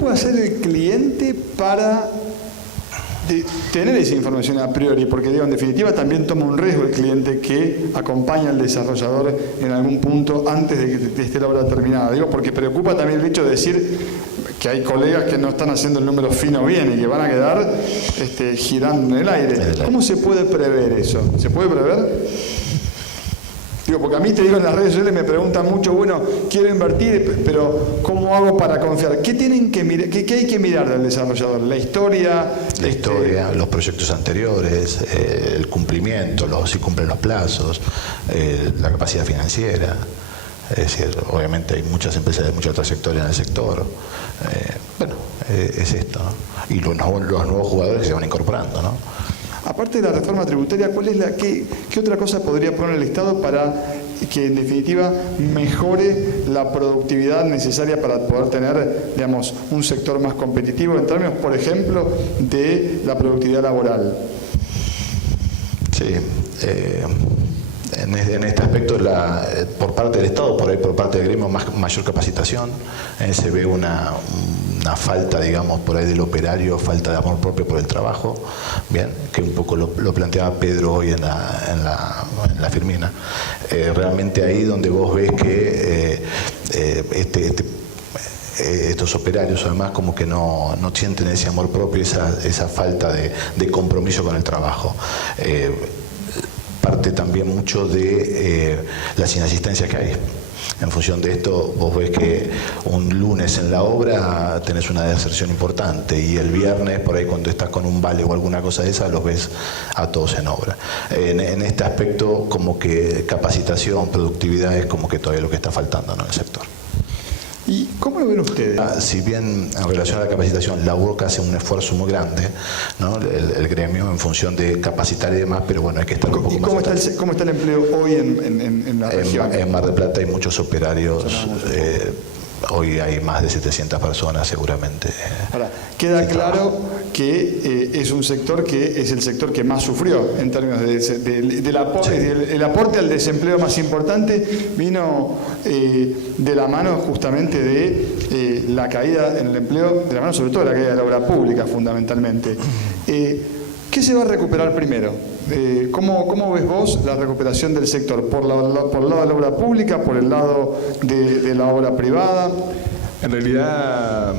puede hacer el cliente para tener esa información a priori? Porque digo, en definitiva también toma un riesgo el cliente que acompaña al desarrollador en algún punto antes de que esté la obra terminada. Digo, porque preocupa también el hecho de decir que hay colegas que no están haciendo el número fino bien y que van a quedar girando en el aire. ¿Cómo se puede prever eso? ¿Se puede prever? Digo, porque a mí, te digo, en las redes sociales me preguntan mucho, bueno, quiero invertir, pero ¿cómo hago para confiar? ¿Qué tienen que mirar? ¿Qué hay que mirar del desarrollador? ¿La historia? La historia, los proyectos anteriores, el cumplimiento, si cumplen los plazos, la capacidad financiera. Es decir, obviamente hay muchas empresas de mucha trayectoria en el sector. Es esto, ¿no? Y los nuevos jugadores que se van incorporando, ¿no? Aparte de la reforma tributaria, ¿qué otra cosa podría poner el Estado para que en definitiva mejore la productividad necesaria para poder tener, digamos, un sector más competitivo en términos, por ejemplo, de la productividad laboral? Sí. En este aspecto, por parte del Estado, por parte del gremio, mayor capacitación. Se ve una falta, digamos, por ahí del operario, falta de amor propio por el trabajo, bien, que un poco lo planteaba Pedro hoy en la Firmina. Realmente ahí donde vos ves que estos operarios además como que no sienten ese amor propio, esa falta de compromiso con el trabajo. Parte también mucho de las inasistencias que hay. En función de esto, vos ves que un lunes en la obra tenés una deserción importante y el viernes, por ahí cuando estás con un vale o alguna cosa de esa, los ves a todos en obra. En este aspecto, como que capacitación, productividad es como que todavía lo que está faltando, ¿no?, en el sector. ¿Y cómo lo ven ustedes? Si bien en relación a la capacitación, la UOC hace un esfuerzo muy grande, ¿no?, el gremio, en función de capacitar y demás, pero bueno, hay que estar un poco más. ¿Cómo está el empleo hoy en la región? En Mar del Plata hay muchos operarios. Hoy hay más de 700 personas seguramente. Ahora, queda claro que es un sector que es el sector que más sufrió en términos del aporte, el aporte al desempleo más importante vino de la mano justamente de la caída en el empleo, de la mano sobre todo de la caída de la obra pública fundamentalmente. ¿Qué se va a recuperar primero? ¿Cómo ves vos la recuperación del sector? ¿Por el lado de la obra pública, por el lado de la obra privada? En realidad,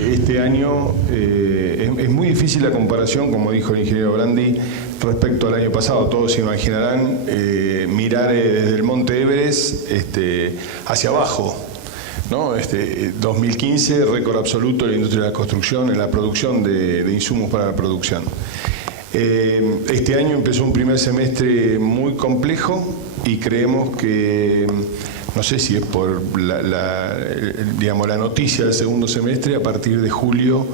este año es muy difícil la comparación, como dijo el ingeniero Brandi, respecto al año pasado. Todos se imaginarán mirar desde el Monte Everest hacia abajo, ¿no? 2015, récord absoluto de la industria de la construcción en la producción de insumos para la producción. Este año empezó un primer semestre muy complejo y creemos que, no sé si es por la noticia del segundo semestre, a partir de julio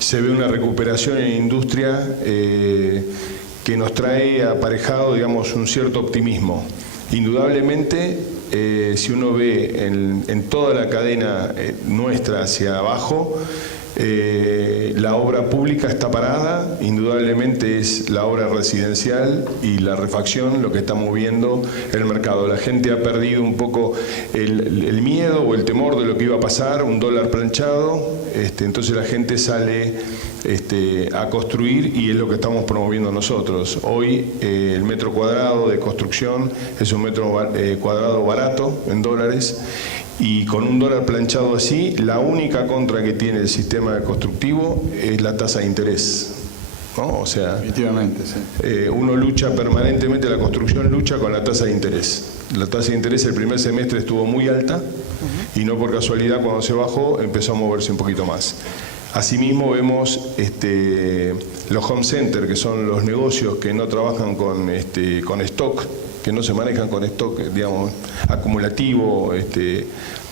se ve una recuperación en la industria que nos trae aparejado, digamos, un cierto optimismo. Indudablemente, si uno ve en toda la cadena nuestra hacia abajo, la obra pública está parada, indudablemente es la obra residencial y la refacción lo que está moviendo el mercado. La gente ha perdido un poco el miedo o el temor de lo que iba a pasar, un dólar planchado, entonces la gente sale a construir y es lo que estamos promoviendo nosotros. Hoy el metro cuadrado de construcción es un metro cuadrado barato en dólares. Y con un dólar planchado así, la única contra que tiene el sistema constructivo es la tasa de interés, ¿no? O sea, definitivamente, sí. Uno lucha permanentemente, la construcción lucha con la tasa de interés. La tasa de interés el primer semestre estuvo muy alta y no por casualidad cuando se bajó empezó a moverse un poquito más. Asimismo vemos los home centers, que son los negocios que no trabajan con stock, que no se manejan con stock, digamos, acumulativo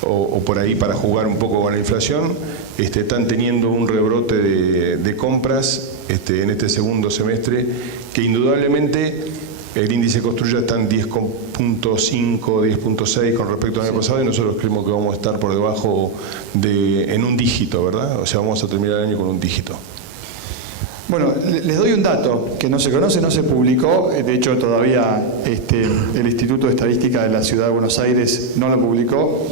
o por ahí para jugar un poco con la inflación, están teniendo un rebrote de compras en este segundo semestre, que indudablemente el índice Construya está en 10.5, 10.6 con respecto al año pasado, y nosotros creemos que vamos a estar por debajo en un dígito, ¿verdad? O sea, vamos a terminar el año con un dígito. Bueno, les doy un dato que no se conoce, no se publicó, de hecho todavía el Instituto de Estadística de la Ciudad de Buenos Aires no lo publicó.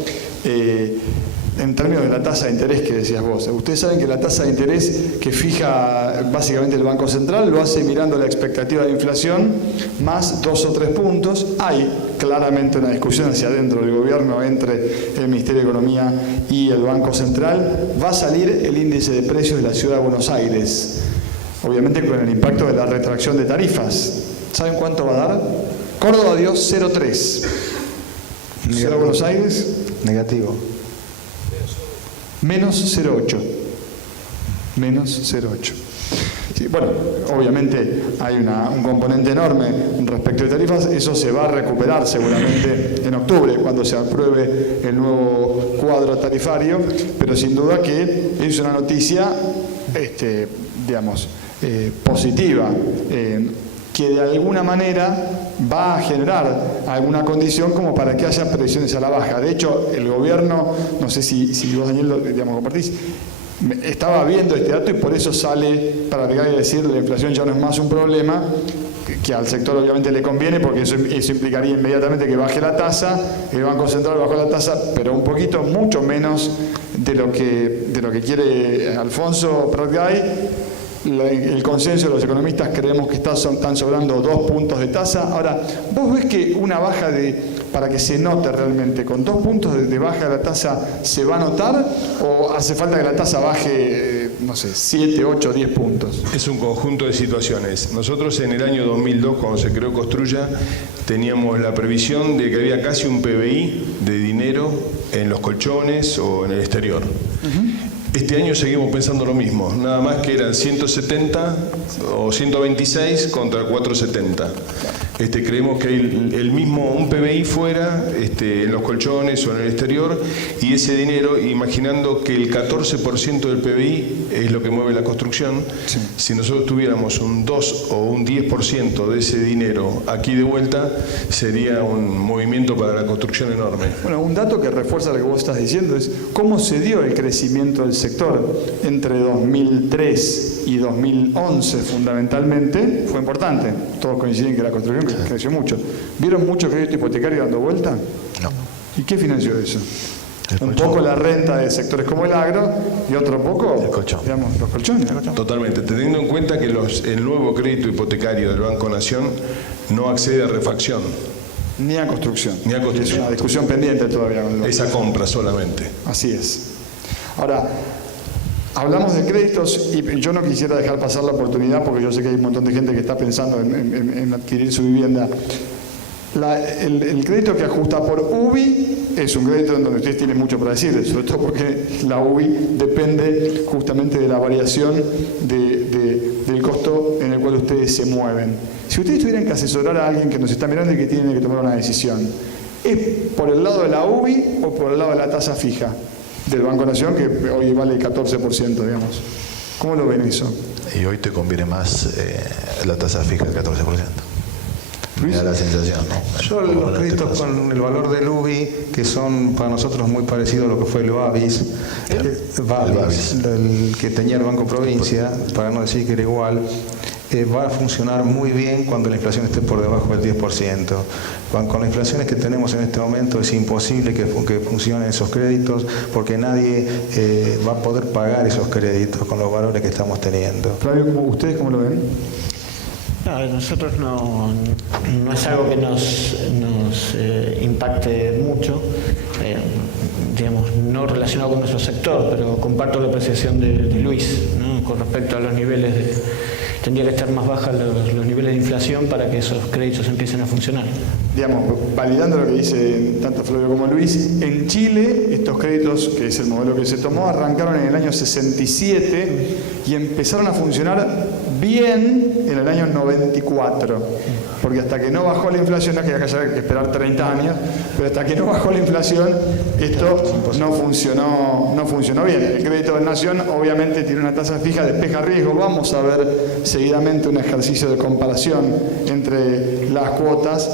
en términos de la tasa de interés que decías vos. Ustedes saben que la tasa de interés que fija básicamente el Banco Central lo hace mirando la expectativa de inflación más 2 o 3 puntos. Hay claramente una discusión hacia adentro del gobierno entre el Ministerio de Economía y el Banco Central. Va a salir el índice de precios de la Ciudad de Buenos Aires, obviamente con el impacto de la retracción de tarifas. ¿Saben cuánto va a dar? Córdoba dio 0,3. Ciudad de Buenos Aires, negativo. menos 0,8. Menos 0,8. Sí, bueno, obviamente hay un componente enorme respecto de tarifas. Eso se va a recuperar seguramente en octubre, cuando se apruebe el nuevo cuadro tarifario, pero sin duda que es una noticia, digamos, positiva, que de alguna manera va a generar alguna condición como para que haya presiones a la baja. De hecho, el gobierno, no sé si vos, Daniel, lo compartís, estaba viendo este dato y por eso sale para agregar y decir la inflación ya no es más un problema, que al sector obviamente le conviene, porque eso implicaría inmediatamente que baje la tasa. El Banco Central bajó la tasa, pero un poquito, mucho menos de lo que quiere Alfonso Pratgay. El consenso de los economistas creemos que están sobrando 2 puntos de tasa. Ahora, ¿vos ves que una baja para que se note realmente, con 2 puntos de baja de la tasa se va a notar, o hace falta que la tasa baje, no sé, 7, 8, 10 puntos? Es un conjunto de situaciones. Nosotros en el año 2002, cuando se creó Construya, teníamos la previsión de que había casi un PBI de dinero en los colchones o en el exterior. Este año seguimos pensando lo mismo, nada más que eran 170 o 126 contra 470. Creemos que hay el mismo, un PBI fuera, en los colchones o en el exterior, y ese dinero, imaginando que el 14% del PBI es lo que mueve la construcción, sí. Si nosotros tuviéramos un 2 o un 10% de ese dinero aquí de vuelta, sería un movimiento para la construcción enorme. Bueno, un dato que refuerza lo que vos estás diciendo es cómo se dio el crecimiento del sector entre 2003 y 2011, fundamentalmente, fue importante. Todos coinciden que la construcción creció mucho. ¿Vieron mucho crédito hipotecario dando vuelta? No. ¿Y qué financió eso? Un poco la renta de sectores como el agro y otro poco, digamos, los colchones. Totalmente, teniendo en cuenta que el nuevo crédito hipotecario del Banco Nación no accede a refacción. Ni a construcción. Ni a construcción. Es una discusión pendiente todavía. Esa compra solamente. Así es. Ahora, hablamos de créditos y yo no quisiera dejar pasar la oportunidad, porque yo sé que hay un montón de gente que está pensando en adquirir su vivienda. El crédito que ajusta por UBI es un crédito en donde ustedes tienen mucho para decir, sobre todo porque la UBI depende justamente de la variación del costo en el cual ustedes se mueven. Si ustedes tuvieran que asesorar a alguien que nos está mirando y que tiene que tomar una decisión, ¿es por el lado de la UBI o por el lado de la tasa fija del Banco Nación, que hoy vale 14%, digamos? ¿Cómo lo ven eso? Y hoy te conviene más la tasa fija del 14%. Me da la sensación, ¿no? Yo los créditos con el valor del UBI, que son para nosotros muy parecidos a lo que fue el Babis, el que tenía el Banco Provincia, para no decir que era igual, va a funcionar muy bien cuando la inflación esté por debajo del 10%. Con las inflaciones que tenemos en este momento es imposible que funcionen esos créditos, porque nadie va a poder pagar esos créditos con los valores que estamos teniendo. Flavio, ¿ustedes cómo lo ven? No, nosotros no es algo que nos impacte mucho, digamos, no relacionado con nuestro sector, pero comparto la apreciación de Luis, ¿no? Con respecto a los niveles tendría que estar más baja los niveles de inflación para que esos créditos empiecen a funcionar. Digamos, validando lo que dice tanto Flavio como Luis, en Chile estos créditos, que es el modelo que se tomó, arrancaron en el año 67 y empezaron a funcionar bien en el año 94, porque hasta que no bajó la inflación, no es que haya que esperar 30 años, pero hasta que no bajó la inflación, esto no funcionó bien. El crédito de Nación obviamente tiene una tasa fija, despeja riesgo. Vamos a ver seguidamente un ejercicio de comparación entre las cuotas.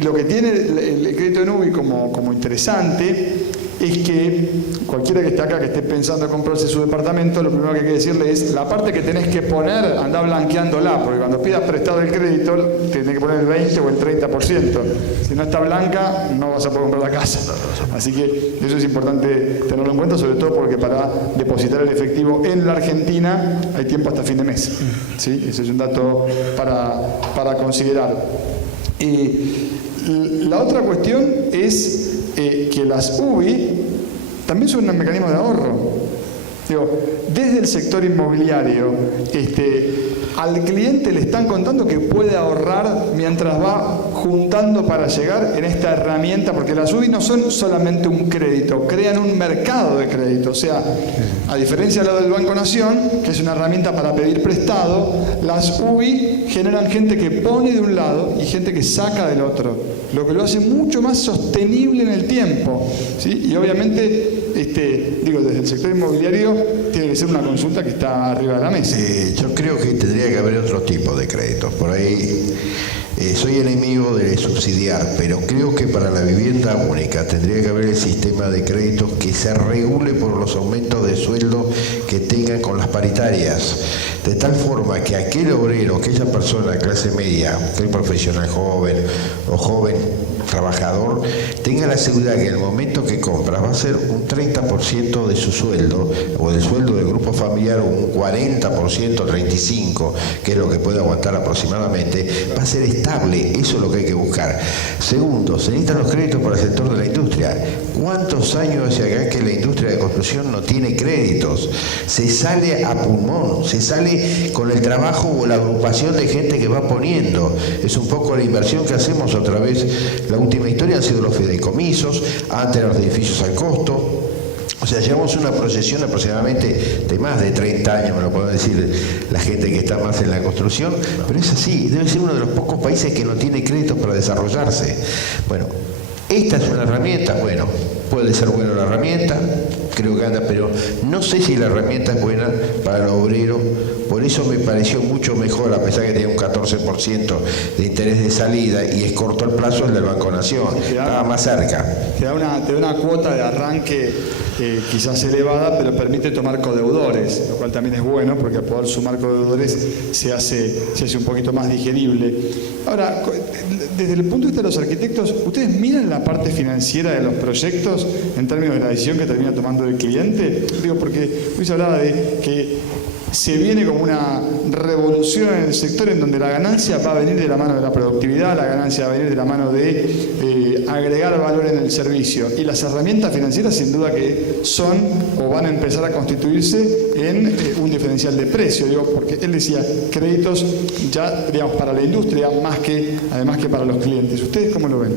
Lo que tiene el crédito de UBI como interesante es que cualquiera que esté acá, que esté pensando en comprarse su departamento, lo primero que hay que decirle es, la parte que tenés que poner, andá blanqueándola, porque cuando pidas prestado el crédito, tenés que poner el 20 o el 30%. Si no está blanca, no vas a poder comprar la casa. Así que eso es importante tenerlo en cuenta, sobre todo porque para depositar el efectivo en la Argentina hay tiempo hasta fin de mes. ¿Sí? Ese es un dato para considerar. La otra cuestión es que las UBI también son un mecanismo de ahorro. Digo, desde el sector inmobiliario, al cliente le están contando que puede ahorrar mientras va juntando para llegar en esta herramienta, porque las UBI no son solamente un crédito, crean un mercado de crédito. O sea, a diferencia de lo del Banco Nación, que es una herramienta para pedir prestado, las UBI generan gente que pone de un lado y gente que saca del otro, lo que lo hace mucho más sostenible en el tiempo, ¿sí? Y obviamente, desde el sector inmobiliario tiene que ser una consulta que está arriba de la mesa. Yo creo que tendría que haber otro tipo de créditos. Por ahí soy enemigo de subsidiar, pero creo que para la vivienda única tendría que haber el sistema de créditos que se regule por los aumentos de sueldo que tengan con las paritarias, de tal forma que aquel obrero, aquella persona de clase media, aquel profesional joven o joven trabajador, tenga la seguridad que en el momento que compra va a ser un 30% de su sueldo o del sueldo del grupo familiar, o un 40%, 35%, que es lo que puede aguantar aproximadamente, va a ser estable. Eso es lo que hay que buscar. Segundo, se necesitan los créditos para el sector de la industria. ¿Cuántos años hace acá que la industria de construcción no tiene créditos? Se sale a pulmón, se sale con el trabajo o la agrupación de gente que va poniendo. Es un poco la inversión que hacemos otra vez. La última historia han sido los fideicomisos, antes los edificios al costo. O sea, llevamos una proyección aproximadamente de más de 30 años, me lo pueden decir la gente que está más en la construcción, pero es así, debe ser uno de los pocos países que no tiene créditos para desarrollarse. Bueno, esta es una herramienta, bueno, puede ser buena la herramienta, creo que anda, pero no sé si la herramienta es buena para el obrero. Por eso me pareció mucho mejor, a pesar que tenía un 14% de interés de salida y es corto el plazo, el del Banco Nación. Estaba más cerca. Te da una cuota de arranque quizás elevada, pero permite tomar codeudores, lo cual también es bueno, porque al poder sumar codeudores se hace un poquito más digerible. Ahora, desde el punto de vista de los arquitectos, ¿ustedes miran la parte financiera de los proyectos en términos de la decisión que termina tomando el cliente? Digo, porque Luis hablaba de que se viene como una revolución en el sector en donde la ganancia va a venir de la mano de la productividad, la ganancia va a venir de la mano de agregar valor en el servicio. Y las herramientas financieras sin duda que son o van a empezar a constituirse en un diferencial de precio. Digo, porque él decía, créditos ya, digamos, para la industria además que para los clientes. ¿Ustedes cómo lo ven?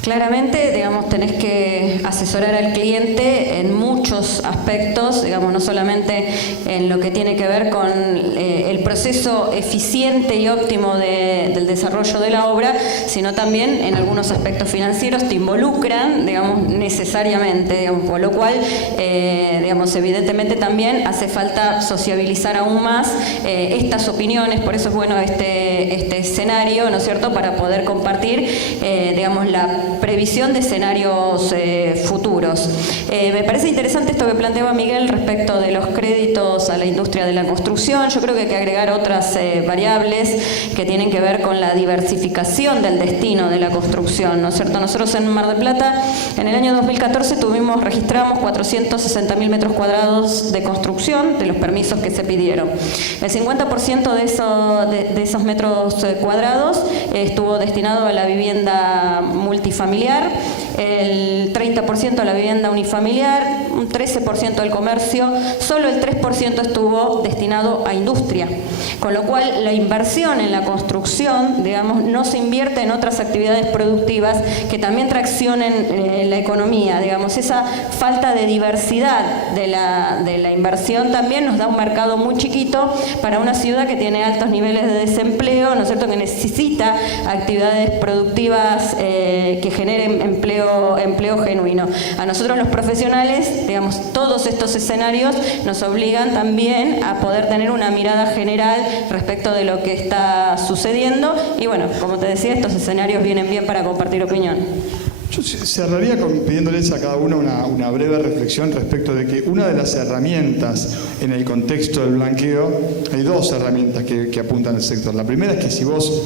Claramente, digamos, tenés que asesorar al cliente en muchos aspectos, digamos, no solamente en lo que tiene que ver con el proceso eficiente y óptimo del desarrollo de la obra, sino también en algunos aspectos financieros te involucran, digamos, necesariamente, digamos, por lo cual, digamos, evidentemente también hace falta sociabilizar aún más estas opiniones. Por eso es bueno este escenario, ¿no es cierto?, para poder compartir, digamos, la previsión de escenarios futuros. Me parece interesante esto que planteaba Miguel respecto de los créditos a la industria de la construcción. Yo creo que hay que agregar otras variables que tienen que ver con la diversificación del destino de la construcción, ¿no es cierto? Nosotros en Mar del Plata, en el año 2014 registramos 460.000 metros cuadrados de construcción de los permisos que se pidieron. El 50% de esos metros cuadrados estuvo destinado a la vivienda multifamiliar, el 30% a la vivienda unifamiliar, un 13% al comercio, solo el 3% estuvo destinado a industria. Con lo cual, la inversión en la construcción, digamos, no se invierte en otras actividades productivas que también traccionen la economía. Digamos, esa falta de diversidad de la inversión también nos da un mercado muy chiquito para una ciudad que tiene altos niveles de desempleo, ¿no es cierto?, que necesita actividades productivas que generen empleo genuino. A nosotros los profesionales, digamos, todos estos escenarios nos obligan también a poder tener una mirada general respecto de lo que está sucediendo y bueno, como te decía, estos escenarios vienen bien para compartir opinión. Yo cerraría pidiéndoles a cada uno una breve reflexión respecto de que una de las herramientas en el contexto del blanqueo, hay dos herramientas que apuntan al sector. La primera es que si vos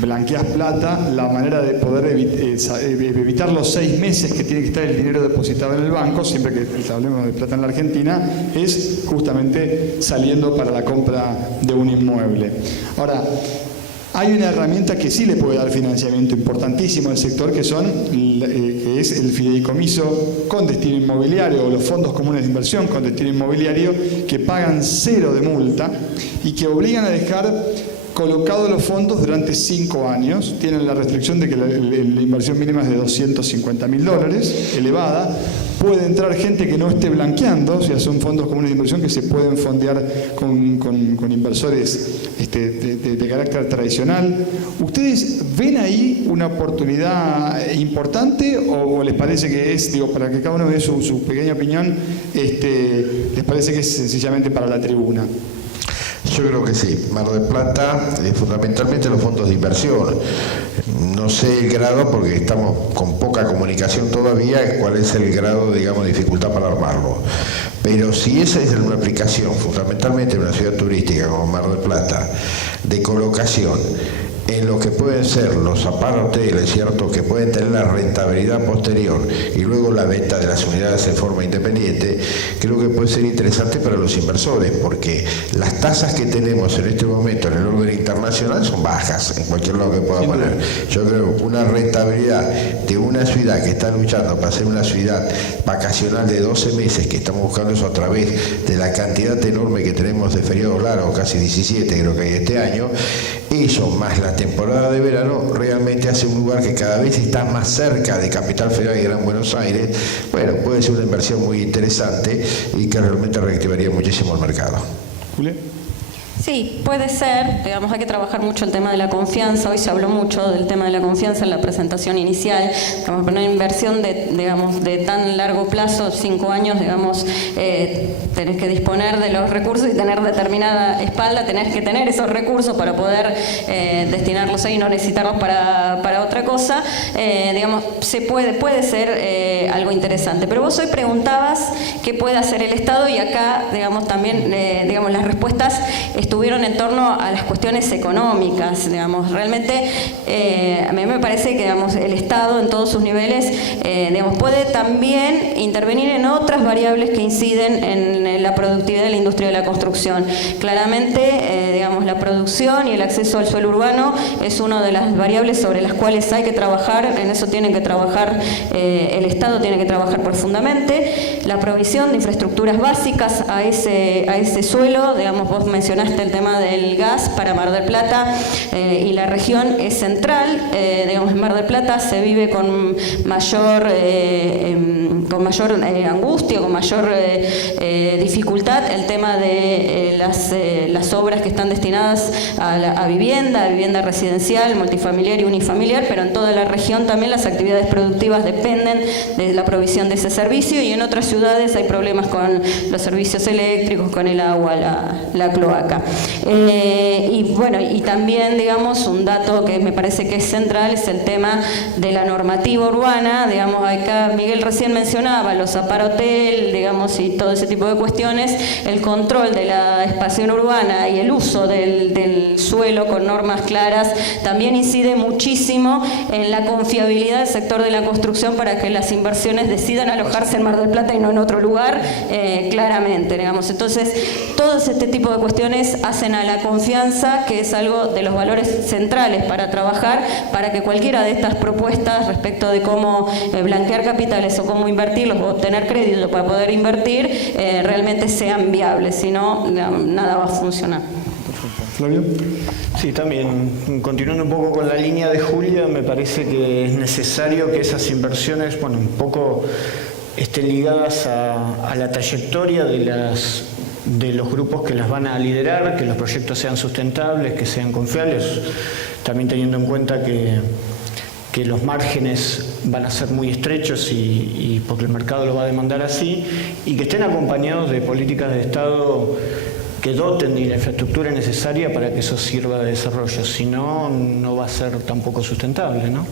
blanqueás plata, la manera de poder evitar los 6 meses que tiene que estar el dinero depositado en el banco, siempre que hablemos de plata en la Argentina, es justamente saliendo para la compra de un inmueble. Ahora, hay una herramienta que sí le puede dar financiamiento importantísimo al sector, que es el fideicomiso con destino inmobiliario o los fondos comunes de inversión con destino inmobiliario, que pagan 0 de multa y que obligan a dejar colocados los fondos durante 5 años. Tienen la restricción de que la inversión mínima es de $250.000, elevada. Puede entrar gente que no esté blanqueando, o sea, son fondos comunes de inversión que se pueden fondear con inversores de carácter tradicional. ¿Ustedes ven ahí una oportunidad importante o les parece que es, para que cada uno dé su pequeña opinión, les parece que es sencillamente para la tribuna? Yo creo que sí. Mar del Plata, fundamentalmente los fondos de inversión. No sé el grado, porque estamos con poca comunicación todavía, cuál es el grado, digamos, de dificultad para armarlo. Pero si esa es una aplicación, fundamentalmente en una ciudad turística como Mar del Plata, de colocación, en lo que pueden ser los aparthoteles, ¿cierto?, que pueden tener la rentabilidad posterior y luego la venta de las unidades en forma independiente, creo que puede ser interesante para los inversores, porque las tasas que tenemos en este momento en el orden internacional son bajas en cualquier lado que pueda poner. Yo creo que una rentabilidad de una ciudad que está luchando para ser una ciudad vacacional de 12 meses, que estamos buscando eso a través de la cantidad enorme que tenemos de feriados largos, casi 17 creo que hay este año, eso más la temporada de verano realmente hace un lugar que cada vez está más cerca de Capital Federal y Gran Buenos Aires. Bueno, puede ser una inversión muy interesante y que realmente reactivaría muchísimo el mercado. Julia. Sí, puede ser, digamos, hay que trabajar mucho el tema de la confianza. Hoy se habló mucho del tema de la confianza en la presentación inicial. Digamos, una inversión de tan largo plazo, 5 años, digamos, tenés que disponer de los recursos y tener determinada espalda, tenés que tener esos recursos para poder destinarlos ahí y no necesitarlos para otra cosa. Digamos, puede ser algo interesante. Pero vos hoy preguntabas qué puede hacer el Estado, y acá, digamos, también, digamos, las respuestas estuvieron en torno a las cuestiones económicas, digamos. Realmente a mí me parece que, digamos, el Estado en todos sus niveles, digamos, puede también intervenir en otras variables que inciden en la productividad de la industria de la construcción. Claramente, digamos, la producción y el acceso al suelo urbano es una de las variables sobre las cuales hay que trabajar. En eso tiene que trabajar el Estado, tiene que trabajar profundamente. La provisión de infraestructuras básicas a ese suelo, digamos, vos mencionaste el tema del gas para Mar del Plata, y la región es central. Digamos, en Mar del Plata se vive con mayor angustia, con mayor dificultad el tema de las obras que están destinadas a vivienda residencial, multifamiliar y unifamiliar, pero en toda la región también las actividades productivas dependen de la provisión de ese servicio, y en otras ciudades hay problemas con los servicios eléctricos, con el agua, la cloaca. Y bueno, y también, digamos, un dato que me parece que es central es el tema de la normativa urbana. Digamos, acá Miguel recién mencionaba los aparthoteles, digamos, y todo ese tipo de cuestiones. El control de la expansión urbana y el uso del suelo con normas claras también incide muchísimo en la confiabilidad del sector de la construcción para que las inversiones decidan alojarse en Mar del Plata y no en otro lugar, claramente, digamos. Entonces, todo este tipo de cuestiones hacen a la confianza, que es algo de los valores centrales para trabajar, para que cualquiera de estas propuestas respecto de cómo blanquear capitales o cómo invertirlos o obtener crédito para poder invertir, realmente sean viables, si no, nada va a funcionar. Flavio. Sí, también, continuando un poco con la línea de Julia, me parece que es necesario que esas inversiones, bueno, un poco estén ligadas a la trayectoria de los grupos que las van a liderar, que los proyectos sean sustentables, que sean confiables, también teniendo en cuenta que los márgenes van a ser muy estrechos y porque el mercado lo va a demandar así, y que estén acompañados de políticas de Estado que doten de la infraestructura necesaria para que eso sirva de desarrollo. Si no, no va a ser tampoco sustentable, ¿no?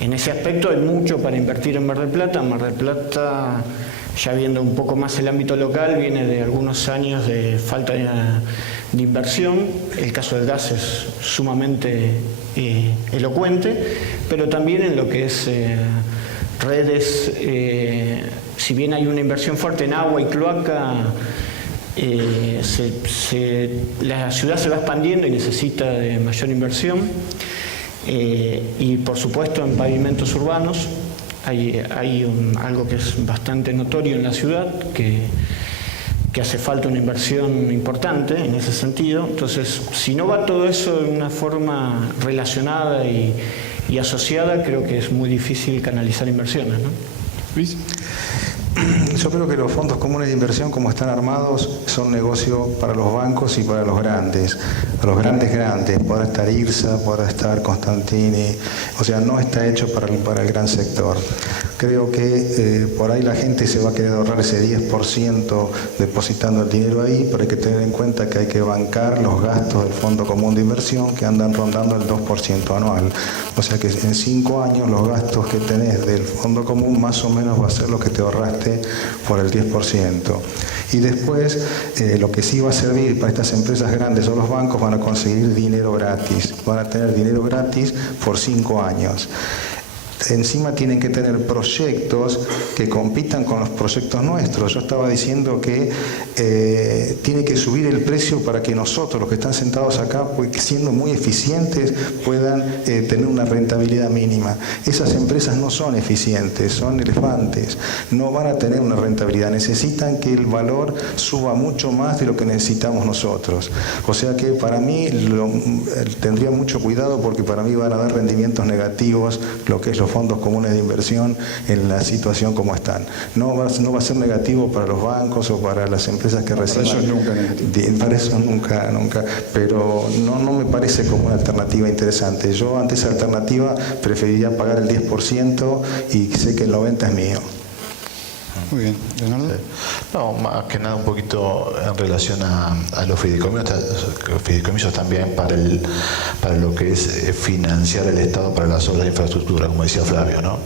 En ese aspecto hay mucho para invertir en Mar del Plata. Mar del Plata, ya viendo un poco más el ámbito local, viene de algunos años de falta de inversión. El caso del gas es sumamente elocuente, pero también en lo que es redes, si bien hay una inversión fuerte en agua y cloaca, la ciudad se va expandiendo y necesita de mayor inversión. Y por supuesto en pavimentos urbanos hay algo que es bastante notorio en la ciudad, que hace falta una inversión importante en ese sentido. Entonces, si no va todo eso de una forma relacionada y asociada, creo que es muy difícil canalizar inversiones, ¿no? Luis. Yo creo que los fondos comunes de inversión, como están armados, son negocio para los bancos y para los grandes. Los grandes, podrá estar IRSA, podrá estar Constantini, o sea, no está hecho para el gran sector. Creo que por ahí la gente se va a querer ahorrar ese 10% depositando el dinero ahí, pero hay que tener en cuenta que hay que bancar los gastos del Fondo Común de Inversión, que andan rondando el 2% anual. O sea que en 5 años los gastos que tenés del Fondo Común más o menos va a ser lo que te ahorraste por el 10%. Y después, lo que sí va a servir para estas empresas grandes o los bancos, van a conseguir dinero gratis. Van a tener dinero gratis por 5 años. Encima tienen que tener proyectos que compitan con los proyectos nuestros. Yo estaba diciendo que tiene que subir el precio para que nosotros, los que están sentados acá, siendo muy eficientes, puedan tener una rentabilidad mínima. Esas empresas no son eficientes, son elefantes. No van a tener una rentabilidad. Necesitan que el valor suba mucho más de lo que necesitamos nosotros. O sea que para mí tendría mucho cuidado, porque para mí van a dar rendimientos negativos lo que es los fondos comunes de inversión en la situación como están. No va a ser negativo para los bancos o para las empresas que reciban. Para eso nunca. Pero no me parece como una alternativa interesante. Yo ante esa alternativa preferiría pagar el 10% y sé que el 90% es mío. Muy bien, Leonardo. No, más que nada un poquito en relación a los fideicomisos también para lo que es financiar el Estado para las obras de infraestructura, como decía Flavio, ¿no?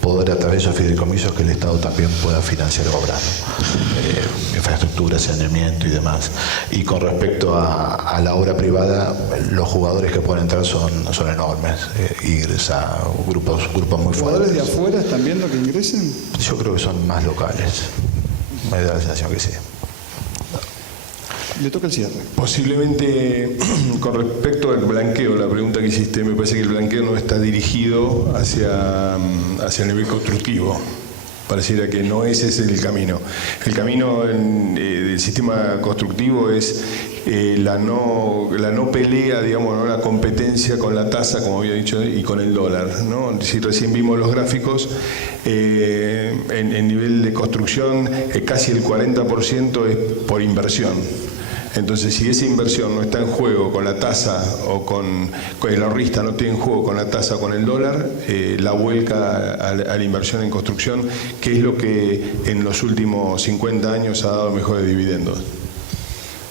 Poder a través de esos fideicomisos que el Estado también pueda financiar obras, ¿no? Infraestructura, saneamiento y demás. Y con respecto a la obra privada, los jugadores que pueden entrar son enormes. IRSA, grupos muy fuertes. ¿Jugadores de afuera están viendo que ingresen? Yo creo que son más locales. Me da la sensación que sí. Le toca el cierre. Posiblemente, con respecto al blanqueo, la pregunta que hiciste, me parece que el blanqueo no está dirigido hacia el nivel constructivo. Pareciera que no ese es el camino. El camino del sistema constructivo es la no pelea, digamos, ¿no? La competencia con la tasa, como había dicho, y con el dólar, ¿no? Si recién vimos los gráficos, en nivel de construcción casi el 40% es por inversión. Entonces, si esa inversión no está en juego con la tasa o con el ahorrista no tiene en juego con la tasa o con el dólar, la vuelca a la inversión en construcción, que es lo que en los últimos 50 años ha dado mejores dividendos.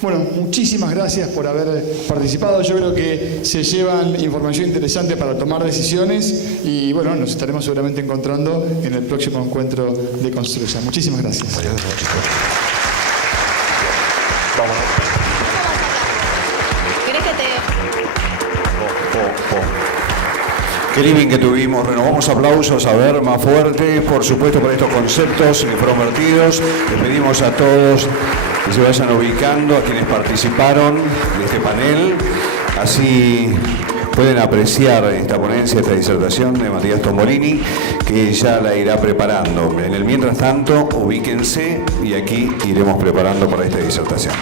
Bueno, muchísimas gracias por haber participado. Yo creo que se llevan información interesante para tomar decisiones y bueno, nos estaremos seguramente encontrando en el próximo encuentro de Construya. Muchísimas gracias. Vamos. ¿Querés que te...? Qué living que tuvimos. Renovamos aplausos, a ver, más fuerte, por supuesto, por estos conceptos que fueron vertidos. Les pedimos a todos que se vayan ubicando, a quienes participaron de este panel. Así pueden apreciar esta ponencia, esta disertación de Matías Tombolini, que ya la irá preparando. En el mientras tanto, ubíquense y aquí iremos preparando para esta disertación.